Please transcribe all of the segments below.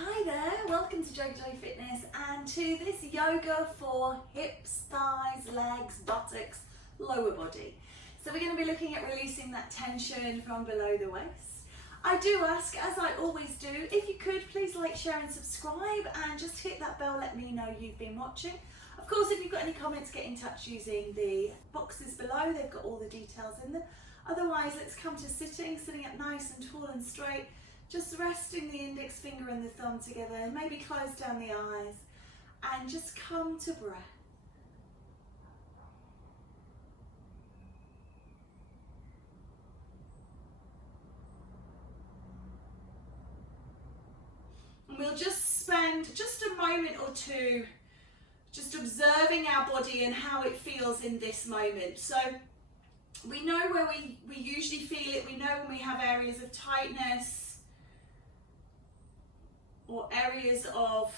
Hi there, welcome to JoeGa Fitness and to this yoga for hips, thighs, legs, buttocks, lower body. So we're going to be looking at releasing that tension from below the waist. I do ask, as I always do, if you could please like, share and subscribe and just hit that bell, let me know you've been watching. Of course, if you've got any comments, get in touch using the boxes below, they've got all the details in them. Otherwise, let's come to sitting up nice and tall and straight. Just resting the index finger and the thumb together, maybe close down the eyes and just come to breath. And we'll just spend just a moment or two just observing our body and how it feels in this moment. So we know where we usually feel it, we know when we have areas of tightness, or areas of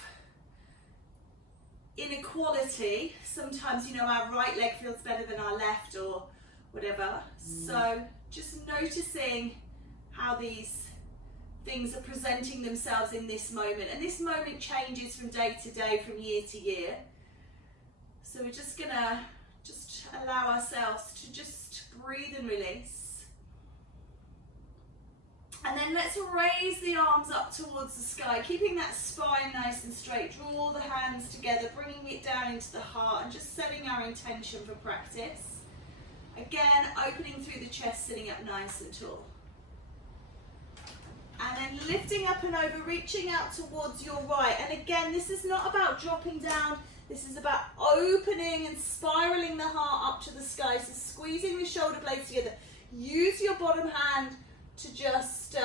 inequality. Sometimes, you know, our right leg feels better than our left or whatever. So just noticing how these things are presenting themselves in this moment. And this moment changes from day to day, from year to year. So we're just gonna just allow ourselves to just breathe and release. And then let's raise the arms up towards the sky, keeping that spine nice and straight. Draw the hands together, bringing it down into the heart and just setting our intention for practice. Again, opening through the chest, sitting up nice and tall. And then lifting up and over, reaching out towards your right. And again, this is not about dropping down. This is about opening and spiraling the heart up to the sky. So squeezing the shoulder blades together. Use your bottom hand to just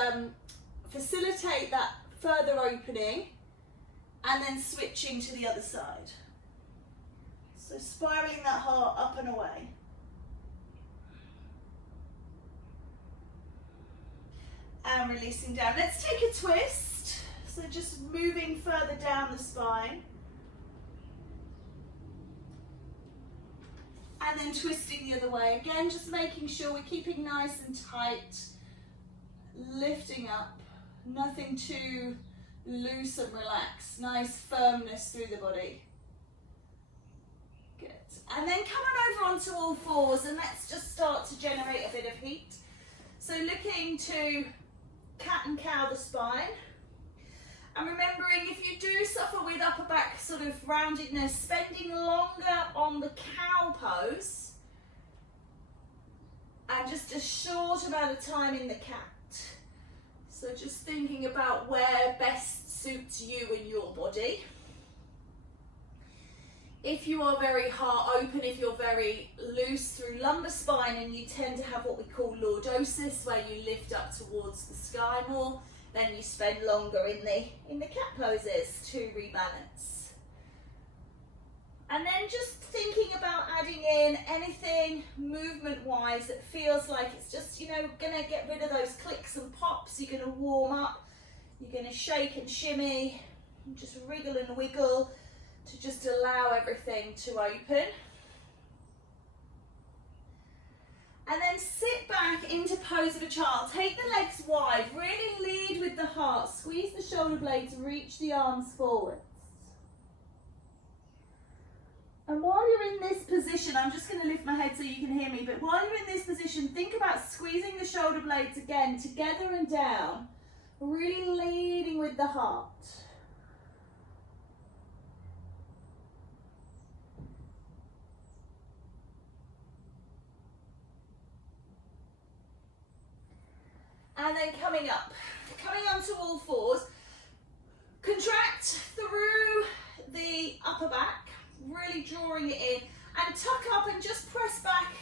facilitate that further opening and then switching to the other side. So spiraling that heart up and away. And releasing down. Let's take a twist. So just moving further down the spine. And then twisting the other way. Again, just making sure we're keeping nice and tight. Lifting up, nothing too loose and relaxed. Nice firmness through the body. Good. And then come on over onto all fours and let's just start to generate a bit of heat. So looking to cat and cow the spine. And remembering, if you do suffer with upper back sort of roundedness, spending longer on the cow pose and just a short amount of time in the cat. So just thinking about where best suits you and your body. If you are very heart open, if you're very loose through lumbar spine and you tend to have what we call lordosis, where you lift up towards the sky more, then you spend longer in the cat poses to rebalance. And then just thinking about adding in anything movement-wise that feels like it's just, you know, gonna get rid of those clicks and pops. You're gonna warm up, you're gonna shake and shimmy, and just wriggle and wiggle to just allow everything to open. And then sit back into pose of a child. Take the legs wide, really lead with the heart. Squeeze the shoulder blades, reach the arms forward. And while you're in this position, I'm just going to lift my head so you can hear me, but while you're in this position, think about squeezing the shoulder blades again, together and down, really leading with the heart. And then coming onto all fours, contract through the upper back, really drawing it in, and tuck up and just press back,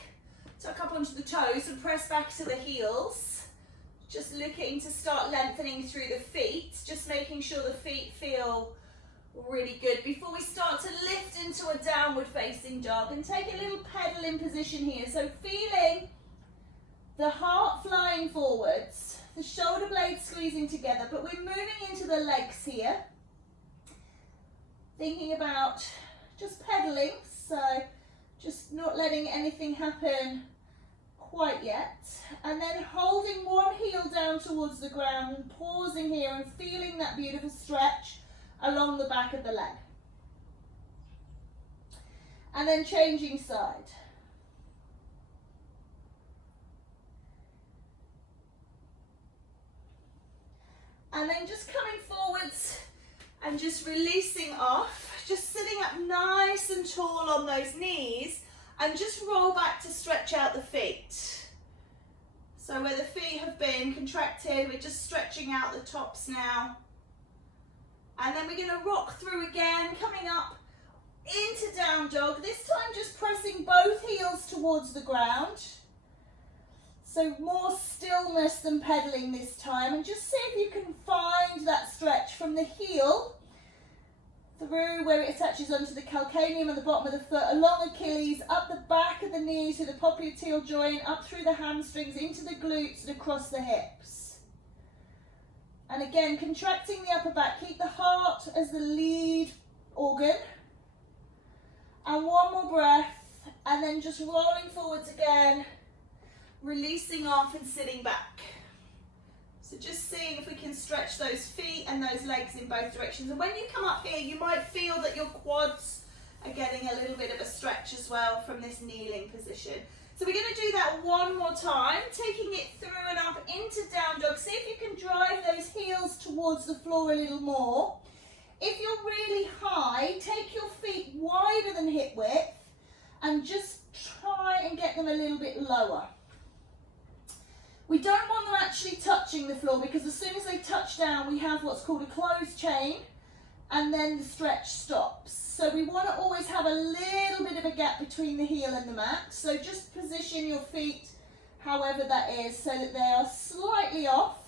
tuck up onto the toes and press back to the heels. Just looking to start lengthening through the feet, just making sure the feet feel really good before we start to lift into a downward facing dog and take a little pedaling position here. So feeling the heart flying forwards, the shoulder blades squeezing together, but we're moving into the legs here. Thinking about just pedaling, so just not letting anything happen quite yet. And then holding one heel down towards the ground and pausing here and feeling that beautiful stretch along the back of the leg. And then changing side. And then just coming forwards and just releasing off, just sitting up nice and tall on those knees and just roll back to stretch out the feet. So where the feet have been contracted, we're just stretching out the tops now. And then we're going to rock through again, coming up into down dog, this time just pressing both heels towards the ground. So more stillness than pedaling this time, and just see if you can find that stretch from the heel through where it attaches onto the calcaneum at the bottom of the foot, along Achilles, up the back of the knees to the popliteal joint, up through the hamstrings, into the glutes and across the hips. And again, contracting the upper back, keep the heart as the lead organ. And one more breath, and then just rolling forwards again, releasing off and sitting back. So just seeing if we can stretch those feet and those legs in both directions. And when you come up here, you might feel that your quads are getting a little bit of a stretch as well from this kneeling position. So we're going to do that one more time, taking it through and up into down dog. See if you can drive those heels towards the floor a little more. If you're really high, take your feet wider than hip width and just try and get them a little bit lower. We don't want them actually touching the floor, because as soon as they touch down, we have what's called a closed chain, and then the stretch stops. So we want to always have a little bit of a gap between the heel and the mat. So just position your feet however that is, so that they are slightly off.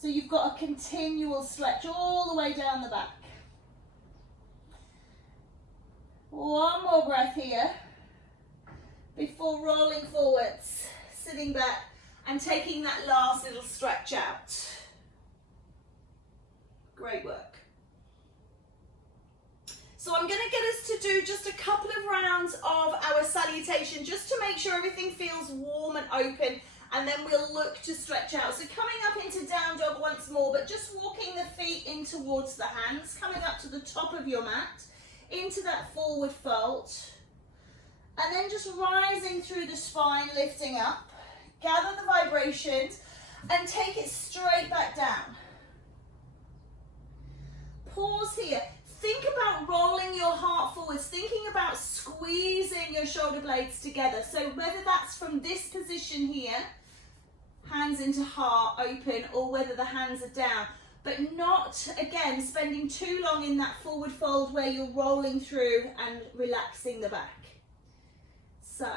So you've got a continual stretch all the way down the back. One more breath here before rolling forwards, sitting back and taking that last little stretch out. Great work. So I'm going to get us to do just a couple of rounds of our salutation, just to make sure everything feels warm and open, and then we'll look to stretch out. So coming up into down dog once more, but just walking the feet in towards the hands, coming up to the top of your mat, into that forward fold, and then just rising through the spine, lifting up. Gather the vibrations and take it straight back down. Pause here. Think about rolling your heart forwards, thinking about squeezing your shoulder blades together. So whether that's from this position here, hands into heart open, or whether the hands are down, but not, again, spending too long in that forward fold where you're rolling through and relaxing the back. So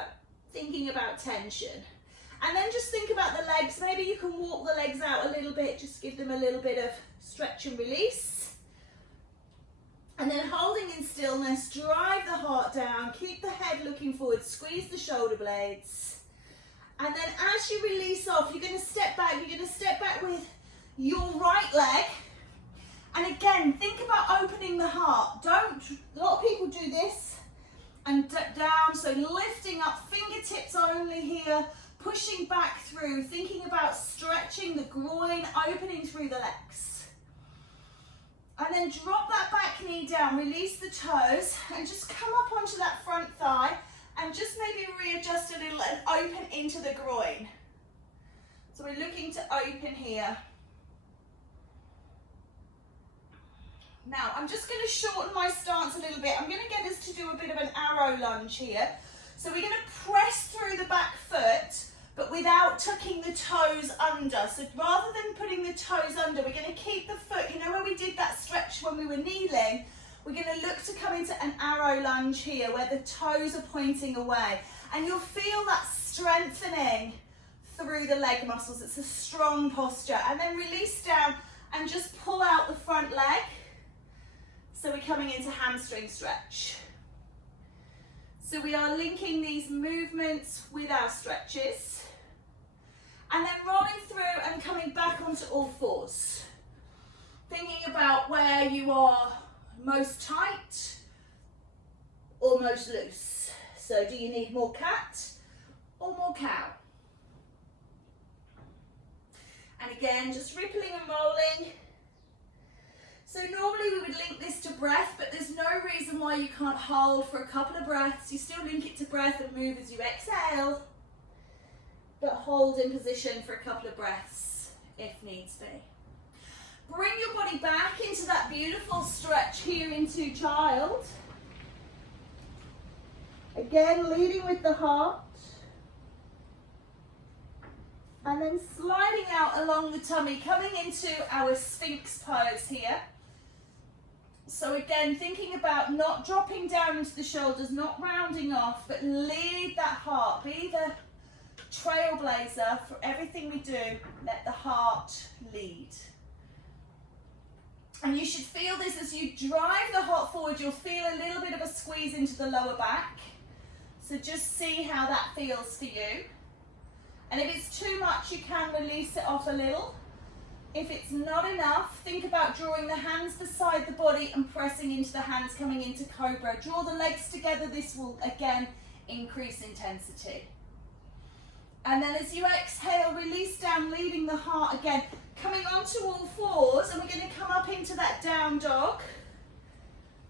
thinking about tension. And then just think about the legs. Maybe you can walk the legs out a little bit, just give them a little bit of stretch and release. And then holding in stillness, drive the heart down, keep the head looking forward, squeeze the shoulder blades. And then as you release off, you're going to step back. You're going to step back with your right leg. And again, think about opening the heart. A lot of people do this and down, so lifting up, fingertips only here, pushing back through, thinking about stretching the groin, opening through the legs. And then drop that back knee down, release the toes, and just come up onto that front thigh, and just maybe readjust a little and open into the groin. So we're looking to open here. Now, I'm just going to shorten my stance a little bit. I'm going to get us to do a bit of an arrow lunge here. So we're going to press through the back foot, but without tucking the toes under. So rather than putting the toes under, we're going to keep the foot, you know where we did that stretch when we were kneeling? We're going to look to come into an arrow lunge here, where the toes are pointing away. And you'll feel that strengthening through the leg muscles. It's a strong posture. And then release down and just pull out the front leg. So we're coming into hamstring stretch. So we are linking these movements with our stretches. And then rolling through and coming back onto all fours. Thinking about where you are most tight or most loose. So do you need more cat or more cow? And again, just rippling and rolling. So normally we would link this to breath, but there's no reason why you can't hold for a couple of breaths. You still link it to breath and move as you exhale, but hold in position for a couple of breaths if needs be. Bring your body back into that beautiful stretch here into child. Again, leading with the heart. And then sliding out along the tummy, coming into our Sphinx pose here. So again, thinking about not dropping down into the shoulders, not rounding off, but lead that heart. Be the trailblazer for everything we do. Let the heart lead. And you should feel this as you drive the heart forward, you'll feel a little bit of a squeeze into the lower back. So just see how that feels for you. And if it's too much, you can release it off a little. If it's not enough, think about drawing the hands beside the body and pressing into the hands, coming into cobra. Draw the legs together. This will, again, increase intensity. And then as you exhale, release down, leading the heart again. Coming onto all fours, and we're going to come up into that down dog,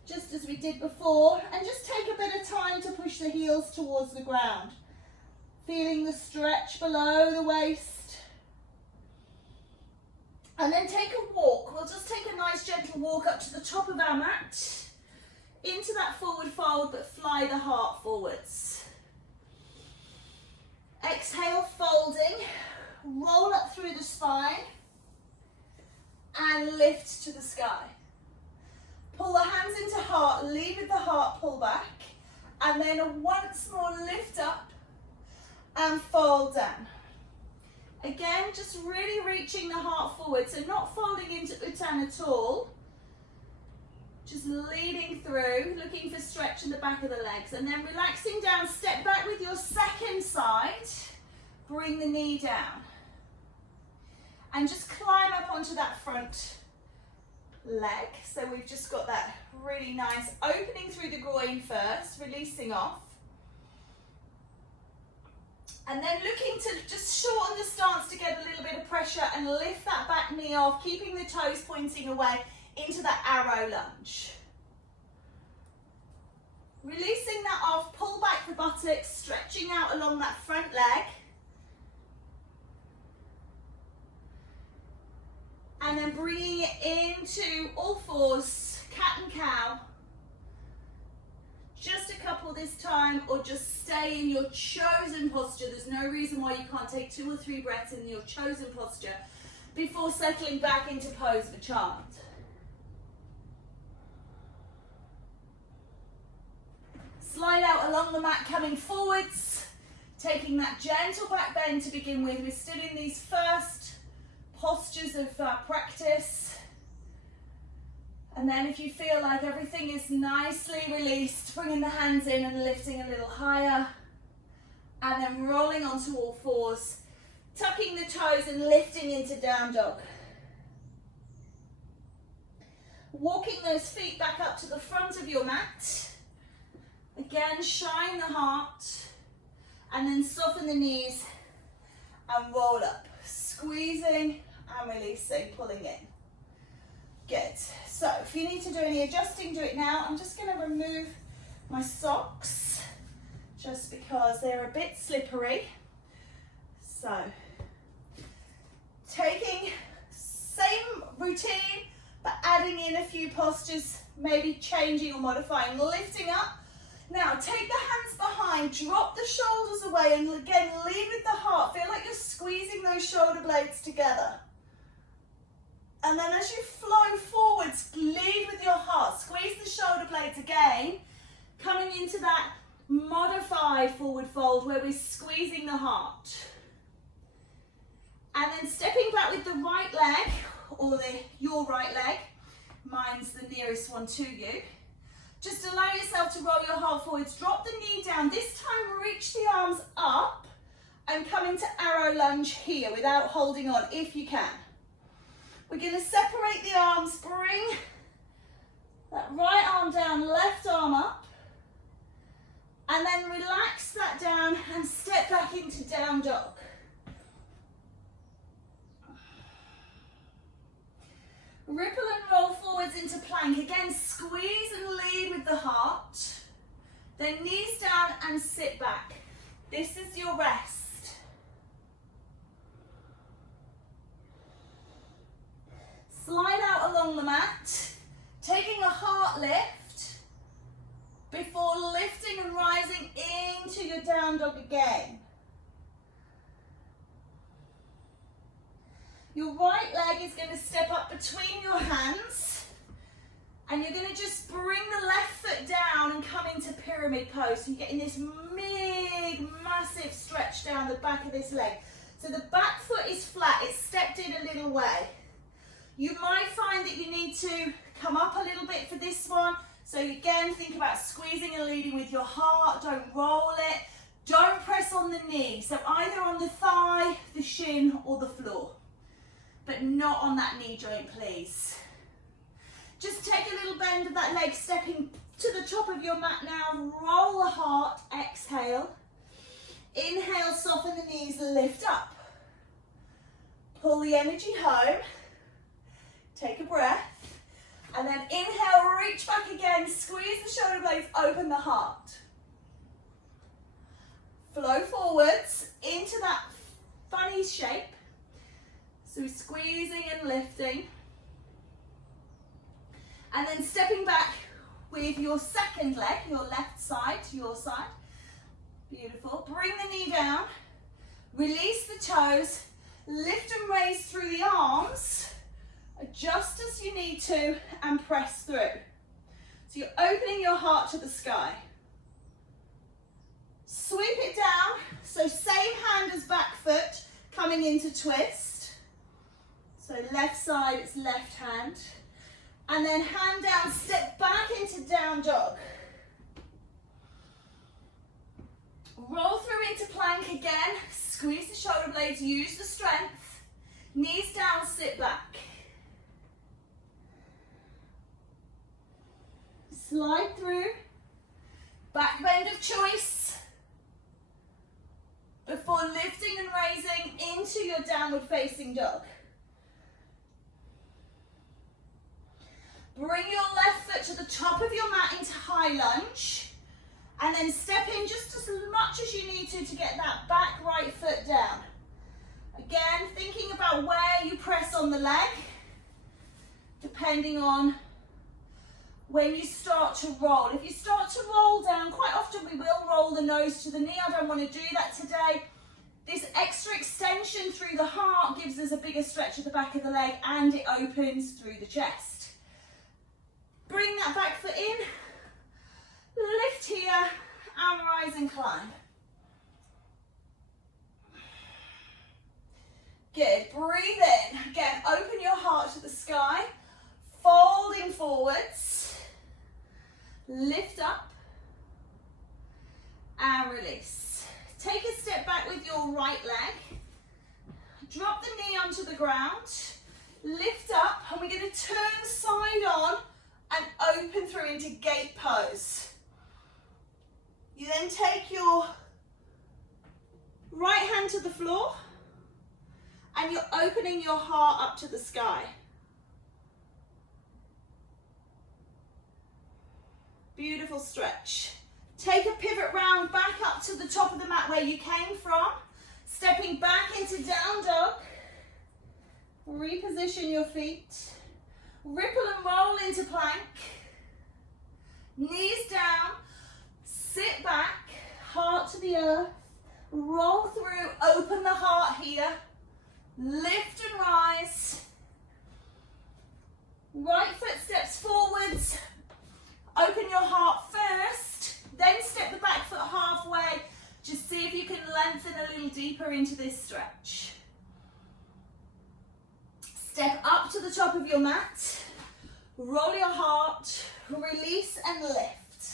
just as we did before. And just take a bit of time to push the heels towards the ground. Feeling the stretch below the waist. And then take a walk. We'll just take a nice gentle walk up to the top of our mat. Into that forward fold, but fly the heart forwards. Exhale, folding. Roll up through the spine. And lift to the sky. Pull the hands into heart. Lead with the heart, pull back. And then once more, lift up. And fold down. Again, just really reaching the heart forward, so not folding into Uttan at all. Just leading through, looking for stretch in the back of the legs, and then relaxing down, step back with your second side, bring the knee down. And just climb up onto that front leg. So we've just got that really nice opening through the groin first, releasing off. And then looking to just shorten the stance to get a little bit of pressure and lift that back knee off, keeping the toes pointing away into that arrow lunge. Releasing that off, pull back the buttocks, stretching out along that front leg. And then bringing it into all fours, cat and cow. Just a couple this time, or just stay in your chosen posture. There's no reason why you can't take 2 or 3 breaths in your chosen posture before settling back into pose for chant. Slide out along the mat, coming forwards, taking that gentle back bend to begin with. We're still in these first postures of practice. And then if you feel like everything is nicely released, bringing the hands in and lifting a little higher. And then rolling onto all fours, tucking the toes and lifting into down dog. Walking those feet back up to the front of your mat. Again, shine the heart. And then soften the knees and roll up. Squeezing and releasing, pulling in. Good. So if you need to do any adjusting, do it now. I'm just going to remove my socks just because they're a bit slippery. So taking same routine, but adding in a few postures, maybe changing or modifying, lifting up. Now take the hands behind, drop the shoulders away, and again lead with the heart. Feel like you're squeezing those shoulder blades together. And then as you flow forwards, lead with your heart. Squeeze the shoulder blades again, coming into that modified forward fold where we're squeezing the heart. And then stepping back with the right leg, or your right leg. Mine's the nearest one to you. Just allow yourself to roll your heart forwards. Drop the knee down. This time reach the arms up and come into arrow lunge here without holding on if you can. We're going to separate the arms, bring that right arm down, left arm up, and then relax that down and step back into down dog. plank. Again, squeeze and lead with the heart. Then knees down and sit back. This is your rest. Slide out along the mat, taking a heart lift before lifting and rising into your down dog again. Your right leg is going to step up between your hands, and you're going to just bring the left foot down and come into pyramid pose. So you're getting this big, massive stretch down the back of this leg. So the back foot is flat, it's stepped in a little way. You might find that you need to come up a little bit for this one. So again, think about squeezing and leading with your heart. Don't roll it. Don't press on the knee. So either on the thigh, the shin, or the floor. But not on that knee joint, please. Just take a little bend of that leg, stepping to the top of your mat now. Roll the heart, exhale. Inhale, soften the knees, lift up. Pull the energy home. Take a breath. And then inhale, reach back again, squeeze the shoulder blades, open the heart. Flow forwards into that funny shape. So squeezing and lifting. And then stepping back with your second leg, your left side to your side. Beautiful. Bring the knee down. Release the toes. Lift and raise through the arms. Adjust as you need to and press through. So you're opening your heart to the sky. Sweep it down. So same hand as back foot coming into twist. So left side, it's left hand. And then hand down, step back into down dog. Roll through into plank again. Squeeze the shoulder blades, use the strength. Knees down, sit back. Slide through. Back bend of choice. Before lifting and raising into your downward facing dog. Bring your left foot to the top of your mat into high lunge. And then step in just as much as you need to get that back right foot down. Again, thinking about where you press on the leg, depending on when you start to roll. If you start to roll down, quite often we will roll the nose to the knee. I don't want to do that today. This extra extension through the heart gives us a bigger stretch at the back of the leg, and it opens through the chest. Bring that back foot in, lift here, and rise and climb. Good, breathe in. Again, open your heart to the sky, folding forwards, lift up, and release. Take a step back with your right leg, drop the knee onto the ground, lift up, and we're going to turn side on and open through into gate pose. You then take your right hand to the floor and you're opening your heart up to the sky. Beautiful stretch. Take a pivot round back up to the top of the mat where you came from. Stepping back into down dog. Reposition your feet. Ripple and roll into plank. Knees down. Sit back. Heart to the earth. Roll through. Open the heart here. Lift and rise. Right foot steps forwards. Open your heart first. Then step the back foot halfway. Just see if you can lengthen a little deeper into this stretch. Step up to the top of your mat. Roll your heart. Release and lift.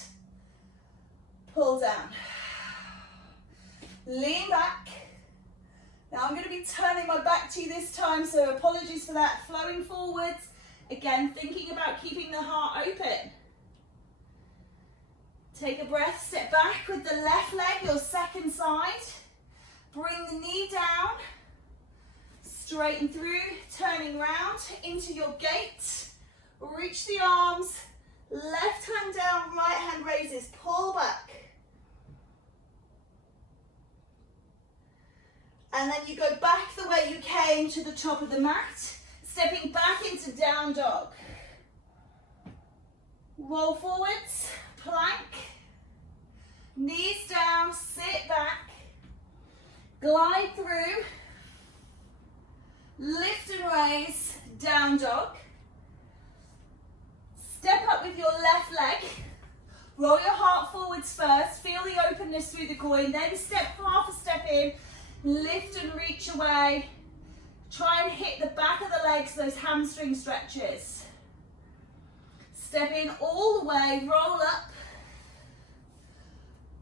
Pull down. Lean back. Now I'm going to be turning my back to you this time, so apologies for that. Flowing forwards. Again, thinking about keeping the heart open. Take a breath, step back with the left leg, your second side. Bring the knee down. Straighten through, turning round into your gate. Reach the arms, left hand down, right hand raises, pull back. And then you go back the way you came to the top of the mat, stepping back into down dog. Roll forwards, plank, knees down, sit back, glide through, lift and raise, down dog. Step up with your left leg, roll your heart forwards first, feel the openness through the groin, then step half a step in, lift and reach away. Try and hit the back of the legs, those hamstring stretches. Step in all the way, roll up,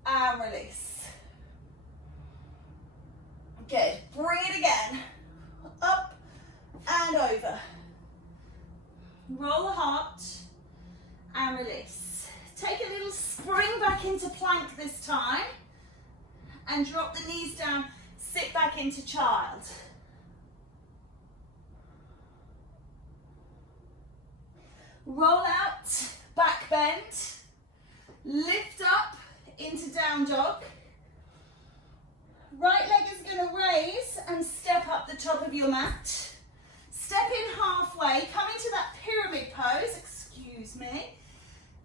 and release. Good, bring it again. Up and over. Roll the heart, and release. Take a little spring back into plank this time, and drop the knees down, sit back into child. Roll out, back bend, lift up into down dog. Right leg is going to raise and step up the top of your mat. Step in halfway, come into that pyramid pose, excuse me.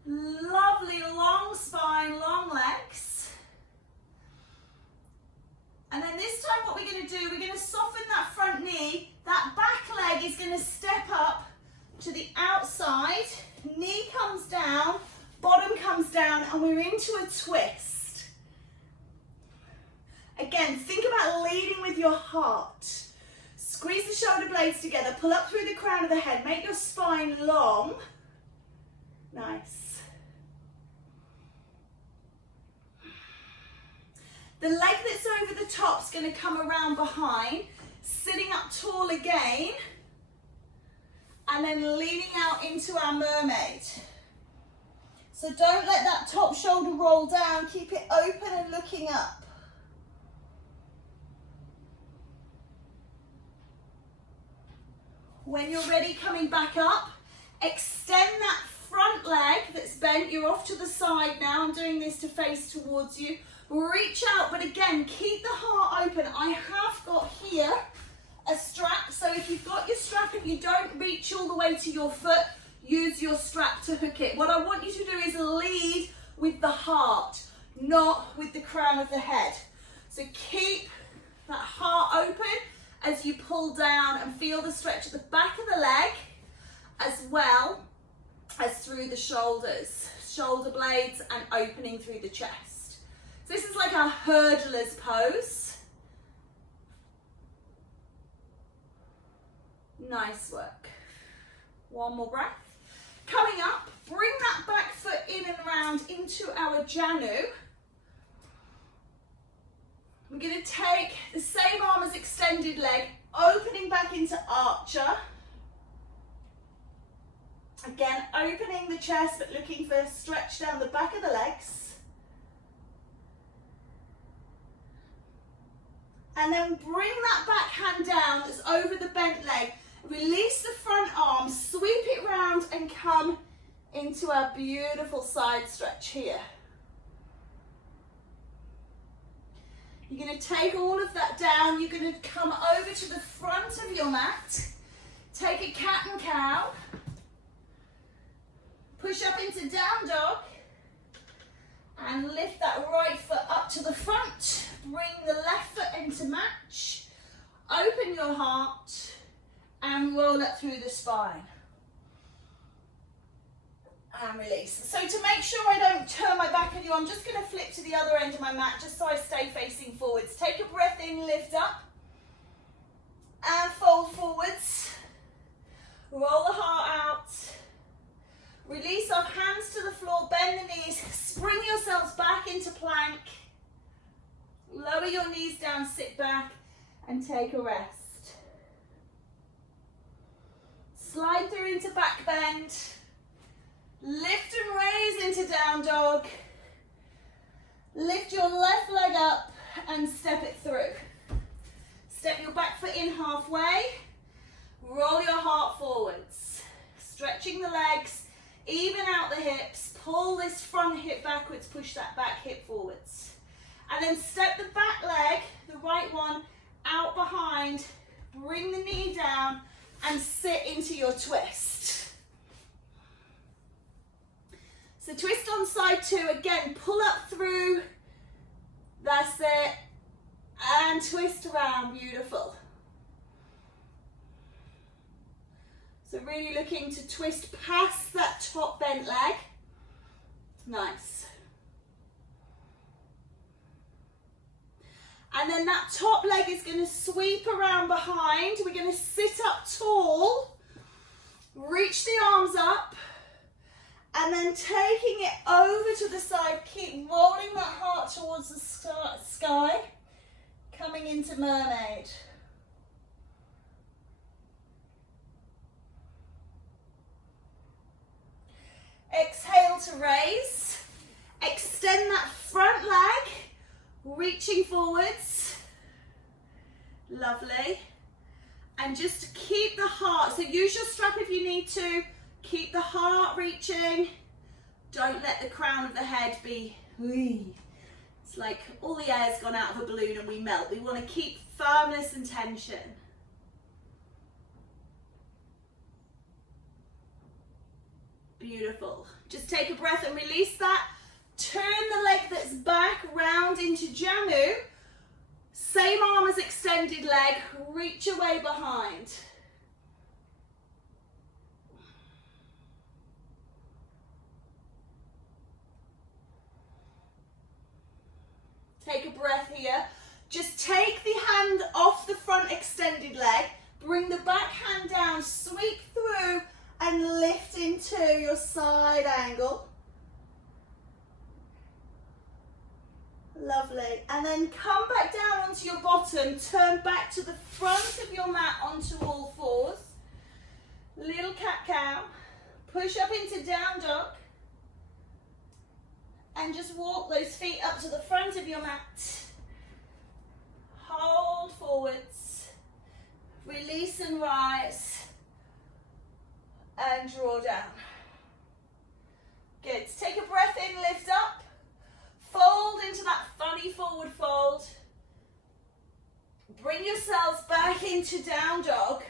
Lovely long spine, long legs. And then this time what we're going to do, we're going to soften that front knee. That back leg is going to step up to the outside, knee comes down, bottom comes down, and we're into a twist. Again, think about leading with your heart. Squeeze the shoulder blades together, pull up through the crown of the head, make your spine long. Nice. The leg that's over the top is going to come around behind, sitting up tall again, and then leaning out into our mermaid. So don't let that top shoulder roll down, keep it open and looking up. When you're ready, coming back up, extend that front leg that's bent. You're off to the side now. I'm doing this to face towards you. Reach out, but again, keep the heart open. I have got here a strap, so if you've got your strap, if you don't reach all the way to your foot, use your strap to hook it. What I want you to do is lead with the heart, not with the crown of the head. So keep that heart open as you pull down and feel the stretch at the back of the leg as well as through the shoulders, shoulder blades, and opening through the chest. So this is like our hurdler's pose. Nice work. One more breath. Coming up, bring that back foot in and round into our Janu. We're going to take the same arm as extended leg, opening back into archer. Again, opening the chest, but looking for a stretch down the back of the legs. And then bring that back hand down that's over the bent leg. Release the front arm, sweep it round and come into our beautiful side stretch here. You're going to take all of that down. You're going to come over to the front of your mat. Take a cat and cow. Push up into down dog. And lift that right foot up to the front. Bring the left foot into match. Open your heart. And roll it through the spine. And release. So to make sure I don't turn my back on you, I'm just going to flip to the other end of my mat just so I stay facing forwards. Take a breath in, lift up. And fold forwards. Roll the heart out. Release our hands to the floor, bend the knees, spring yourselves back into plank. Lower your knees down, sit back and take a rest. Slide through into back bend. Lift and raise into down dog. Lift your left leg up and step it through. Step your back foot in halfway. Roll your heart forwards. Stretching the legs, even out the hips, pull this front hip backwards, push that back hip forwards. And then step the back leg, the right one, out behind, bring the knee down and sit into your twist. So twist on side two, again, pull up through, that's it, and twist around, beautiful. So really looking to twist past that top bent leg. Nice. And then that top leg is going to sweep around behind. We're going to sit up tall, reach the arms up, and then taking it over to the side, keep rolling that heart towards the sky, coming into mermaid. Exhale to raise, extend that front leg, reaching forwards, lovely, and just keep the heart, so use your strap if you need to, keep the heart reaching, don't let the crown of the head be, it's like all the air's gone out of a balloon and we melt. We want to keep firmness and tension. Beautiful. Just take a breath and release that. Turn the leg that's back round into Jammu. Same arm as extended leg. Reach away behind. Take a breath here. Just take the hand off the front extended leg. Bring the back hand down. Sweep through and lift into your side angle. Lovely. And then come back down onto your bottom, turn back to the front of your mat onto all fours. Little cat-cow. Push up into down dog. And just walk those feet up to the front of your mat. Hold forwards. Release and rise. And draw down. Good. Take a breath in, lift up. Fold into that funny forward fold. Bring yourselves back into down dog.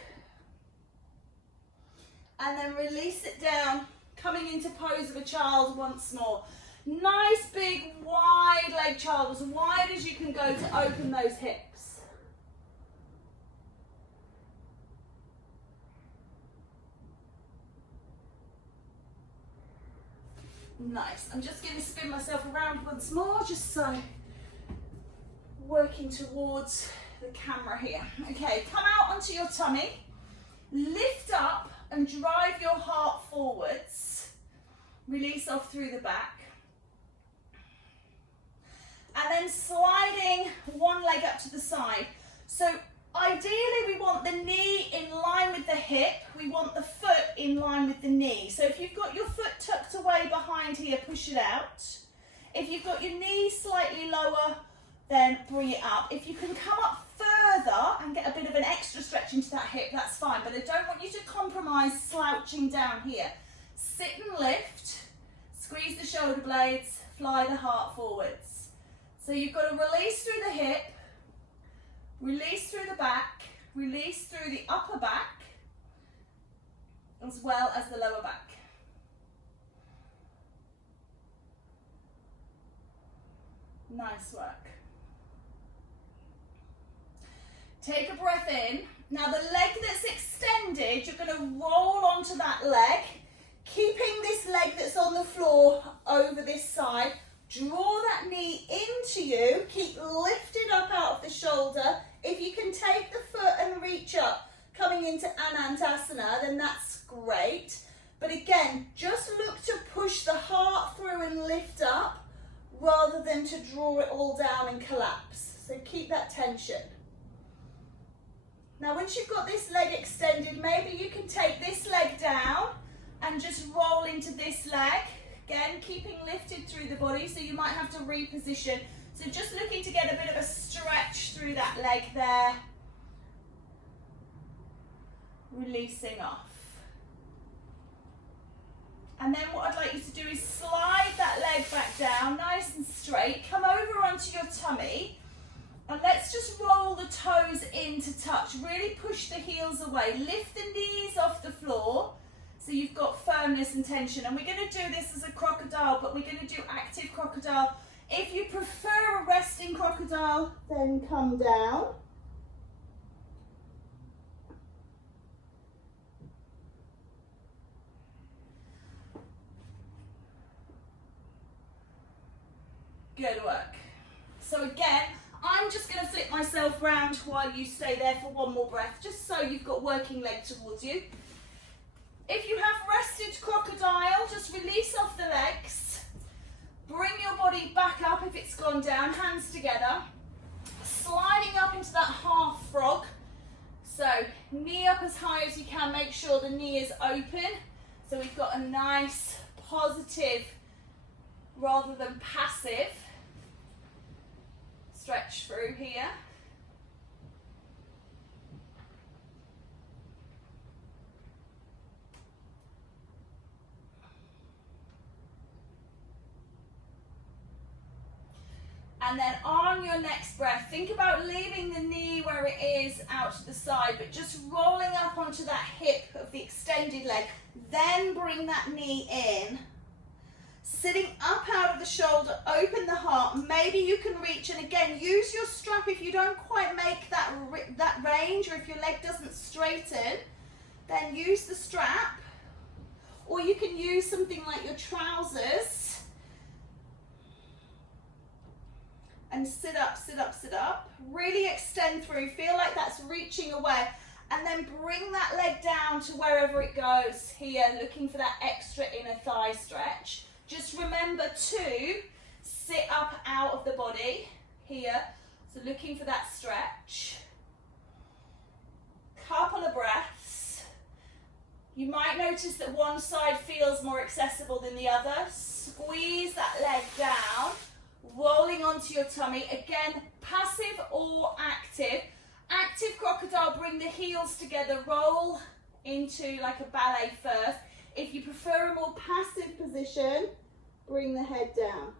And then release it down, coming into pose of a child once more. Nice big wide leg child, as wide as you can go to open those hips. Nice. I'm just going to spin myself around once more, just so working towards the camera here. Okay, come out onto your tummy, lift up and drive your heart forwards, release off through the back, and then sliding one leg up to the side. So ideally we want the knee in line with the hip, we want the foot in line with the knee. So if you've got your foot tucked away behind here, push it out. If you've got your knee slightly lower, then bring it up. If you can come up further and get a bit of an extra stretch into that hip, that's fine, but I don't want you to compromise slouching down here. Sit and lift, squeeze the shoulder blades, fly the heart forwards. So you've got to release through the hip, release through the back, release through the upper back, as well as the lower back. Nice work. Take a breath in. Now the leg that's extended, you're going to roll onto that leg, keeping this leg that's on the floor over this side. Draw that knee into you, keep lifted up out of the shoulder. If you can take the foot and reach up, coming into Dandasana, then that's great. But again, just look to push the heart through and lift up, rather than to draw it all down and collapse. So keep that tension. Now once you've got this leg extended, maybe you can take this leg down and just roll into this leg. Again, keeping lifted through the body, so you might have to reposition. So just looking to get a bit of a stretch through that leg there. Releasing off. And then what I'd like you to do is slide that leg back down, nice and straight. Come over onto your tummy. And let's just roll the toes in to touch. Really push the heels away. Lift the knees off the floor so you've got firmness and tension. And we're going to do this as a crocodile, but we're going to do active crocodile. If you prefer a resting crocodile, then come down. Good work. So again, I'm just going to flip myself round while you stay there for one more breath, just so you've got working leg towards you. If you have rested crocodile, just release off the legs. Bring your body back up if it's gone down, hands together. Sliding up into that half frog. So knee up as high as you can, make sure the knee is open. So we've got a nice positive rather than passive stretch through here. And then on your next breath, think about leaving the knee where it is out to the side, but just rolling up onto that hip of the extended leg. Then bring that knee in. Sitting up out of the shoulder, open the heart. Maybe you can reach, and again, use your strap if you don't quite make that range, or if your leg doesn't straighten, then use the strap. Or you can use something like your trousers. And sit up, sit up, sit up. Really extend through, feel like that's reaching away. And then bring that leg down to wherever it goes here, looking for that extra inner thigh stretch. Just remember to sit up out of the body here. So looking for that stretch. Couple of breaths. You might notice that one side feels more accessible than the other. Squeeze that leg down, rolling onto your tummy. Again, passive or active. Active crocodile, bring the heels together, roll into like a ballet first. If you prefer a more passive position, bring the head down.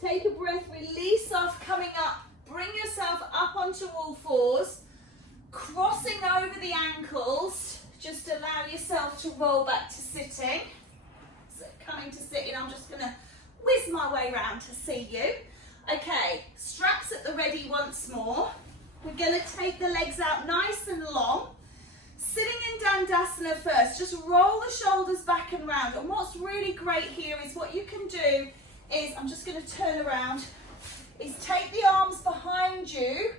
Take a breath, release off, coming up. Bring yourself up onto all fours, crossing over the ankles. Just allow yourself to roll back to sitting. So coming to sitting, I'm just going to whiz my way around to see you. Okay, straps at the ready once more. We're going to take the legs out nice and long. Sitting in Dandasana first, just roll the shoulders back and round. And what's really great here is what you can do is, I'm just going to turn around, is take the arms behind you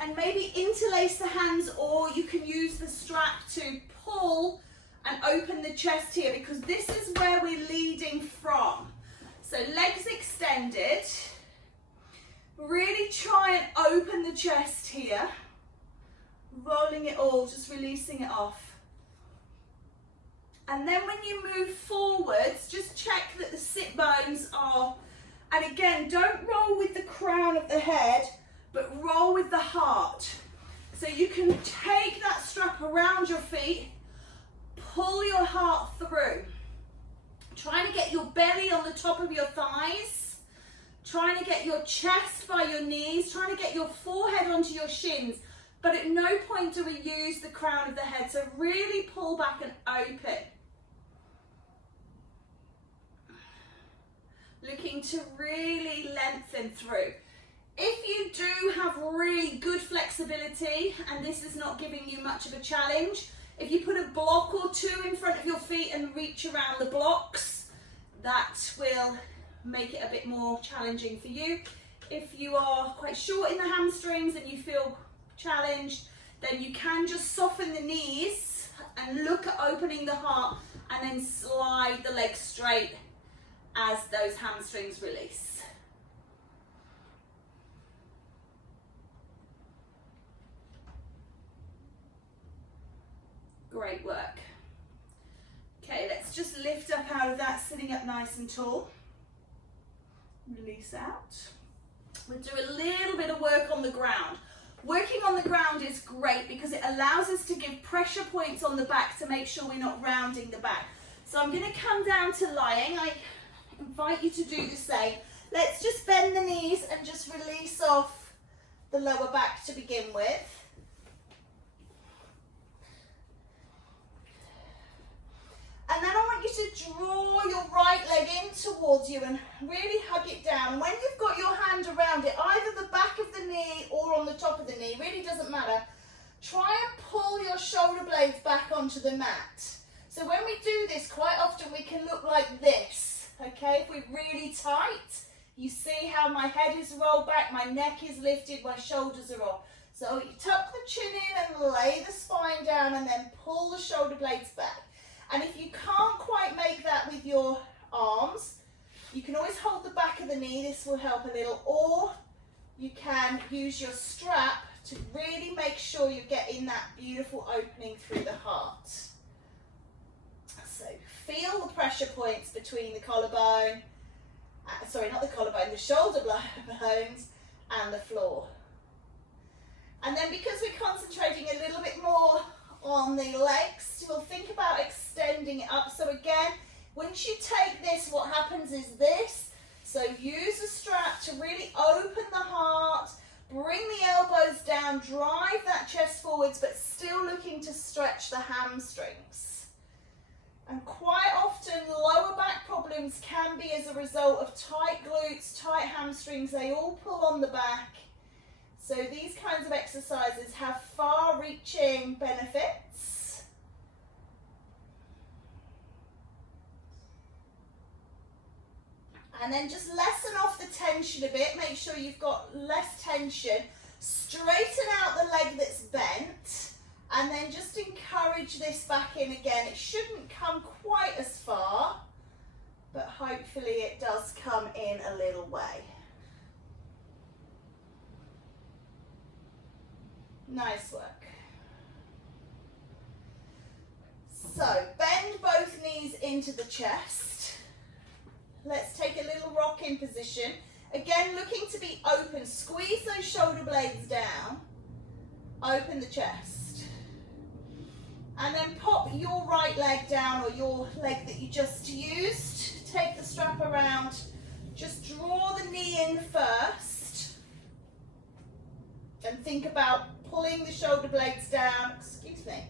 and maybe interlace the hands, or you can use the strap to pull and open the chest here, because this is where we're leading from. So legs extended. Really try and open the chest here. Rolling it all, just releasing it off. And then when you move forwards, just check that the sit bones are, and again, don't roll with the crown of the head, but roll with the heart. So you can take that strap around your feet, pull your heart through. Trying to get your belly on the top of your thighs. Trying to get your chest by your knees, trying to get your forehead onto your shins, but at no point do we use the crown of the head. So really pull back and open. Looking to really lengthen through. If you do have really good flexibility and this is not giving you much of a challenge, if you put a block or two in front of your feet and reach around the blocks, that will make it a bit more challenging for you. If you are quite short in the hamstrings and you feel challenged, then you can just soften the knees and look at opening the heart, and then slide the legs straight as those hamstrings release. Great work. Okay, let's just lift up out of that, sitting up nice and tall. Release out. We'll do a little bit of work on the ground. Working on the ground is great because it allows us to give pressure points on the back to make sure we're not rounding the back. So I'm going to come down to lying. I invite you to do the same. Let's just bend the knees and just release off the lower back to begin with. And then I want you to draw your right leg in towards you and really hug it down. And when you've got your hand around it, either the back of the knee or on the top of the knee, really doesn't matter. Try and pull your shoulder blades back onto the mat. So when we do this, quite often we can look like this, okay? If we're really tight, you see how my head is rolled back, my neck is lifted, my shoulders are off. So you tuck the chin in and lay the spine down and then pull the shoulder blades back. And if you can't quite make that with your arms, you can always hold the back of the knee, this will help a little, or you can use your strap to really make sure you're getting that beautiful opening through the heart. So feel the pressure points between the collarbone, sorry, not the collarbone, the shoulder bones and the floor. And then because we're concentrating a little bit more on the legs, we'll think about extending it up. So again, once you take this, what happens is this. So use the strap to really open the heart, bring the elbows down, drive that chest forwards, but still looking to stretch the hamstrings. And quite often lower back problems can be as a result of tight glutes, tight hamstrings, they all pull on the back. So these kinds of exercises have far-reaching benefits. And then just lessen off the tension a bit, make sure you've got less tension. Straighten out the leg that's bent, and then just encourage this back in again. It shouldn't come quite as far, but hopefully it does come in a little way. Nice work. So bend both knees into the chest. Let's take a little rocking position. Again, looking to be open. Squeeze those shoulder blades down. Open the chest. And then pop your right leg down, or your leg that you just used. Take the strap around. Just draw the knee in first. And think about pulling the shoulder blades down, excuse me,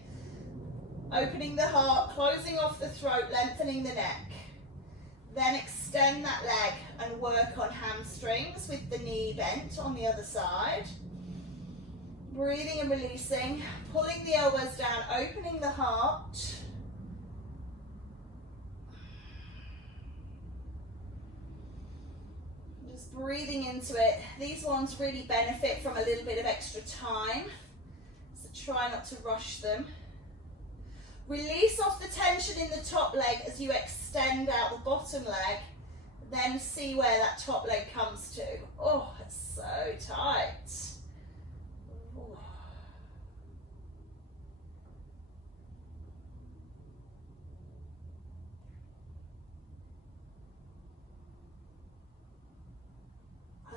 opening the heart, closing off the throat, lengthening the neck. Then extend that leg and work on hamstrings with the knee bent on the other side. Breathing and releasing, pulling the elbows down, opening the heart. Breathing into it. These ones really benefit from a little bit of extra time, so try not to rush them. Release off the tension in the top leg as you extend out the bottom leg, then see where that top leg comes to. Oh, it's so tight. Ooh.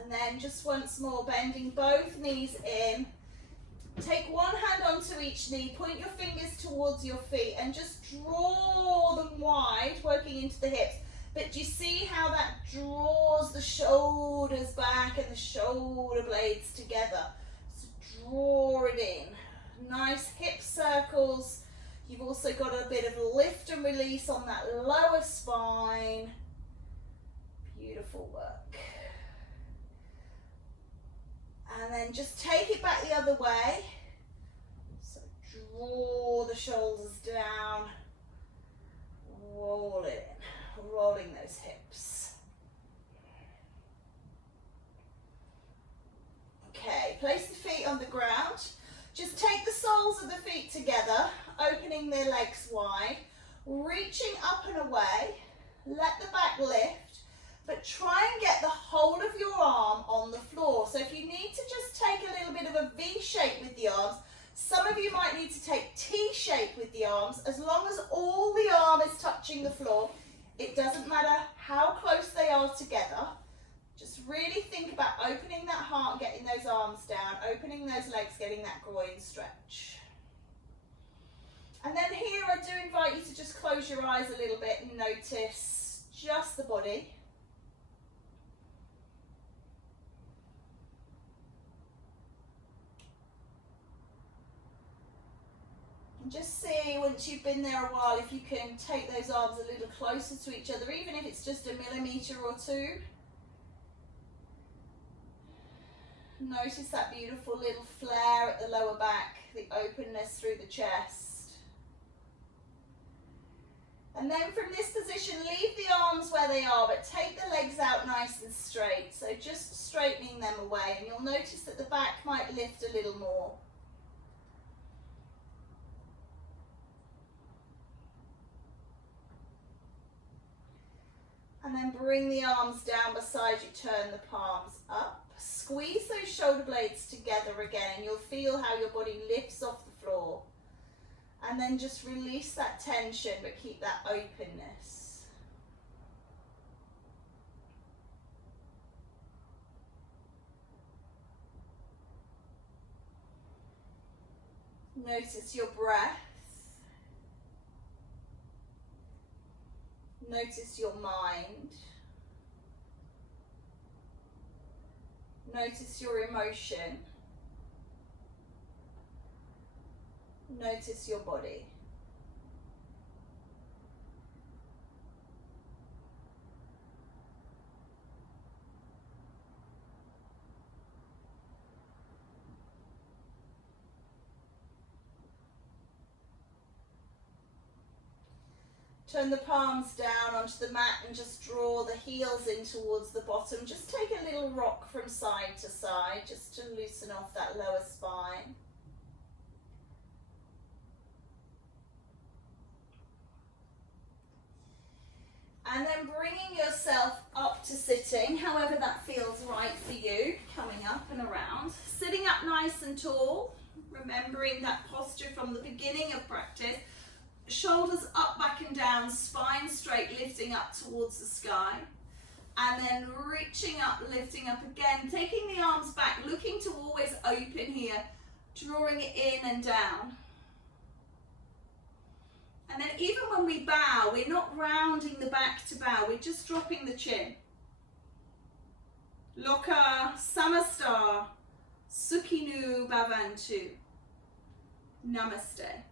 And then just once more, bending both knees in. Take one hand onto each knee, point your fingers towards your feet and just draw them wide, working into the hips. But do you see how that draws the shoulders back and the shoulder blades together? So draw it in. Nice hip circles. You've also got a bit of lift and release on that lower spine. Beautiful work. And then just take it back the other way. So draw the shoulders down, roll it in, rolling those hips. Okay, place the feet on the ground. Just take the soles of the feet together, opening their legs wide, reaching up and away, let the back lift. But try and get the whole of your arm on the floor. So if you need to just take a little bit of a V shape with the arms, some of you might need to take T shape with the arms. As long as all the arm is touching the floor, it doesn't matter how close they are together. Just really think about opening that heart, getting those arms down, opening those legs, getting that groin stretch. And then here I do invite you to just close your eyes a little bit and notice just the body. And just see, once you've been there a while, if you can take those arms a little closer to each other, even if it's just a millimetre or two. Notice that beautiful little flare at the lower back, the openness through the chest. And then from this position, leave the arms where they are, but take the legs out nice and straight. So just straightening them away, and you'll notice that the back might lift a little more. And then bring the arms down beside you, turn the palms up. Squeeze those shoulder blades together again, and you'll feel how your body lifts off the floor. And then just release that tension, but keep that openness. Notice your breath. Notice your mind. Notice your emotion. Notice your body. Turn the palms down onto the mat and just draw the heels in towards the bottom. Just take a little rock from side to side just to loosen off that lower spine. And then bringing yourself up to sitting, however that feels right for you, coming up and around. Sitting up nice and tall, remembering that posture from the beginning of practice. Shoulders up, back and down, spine straight, lifting up towards the sky. And then reaching up, lifting up again, taking the arms back, looking to always open here, drawing it in and down. And then even when we bow, we're not rounding the back to bow, we're just dropping the chin. Loka Samasta Sukhinu Bhavantu. Namaste.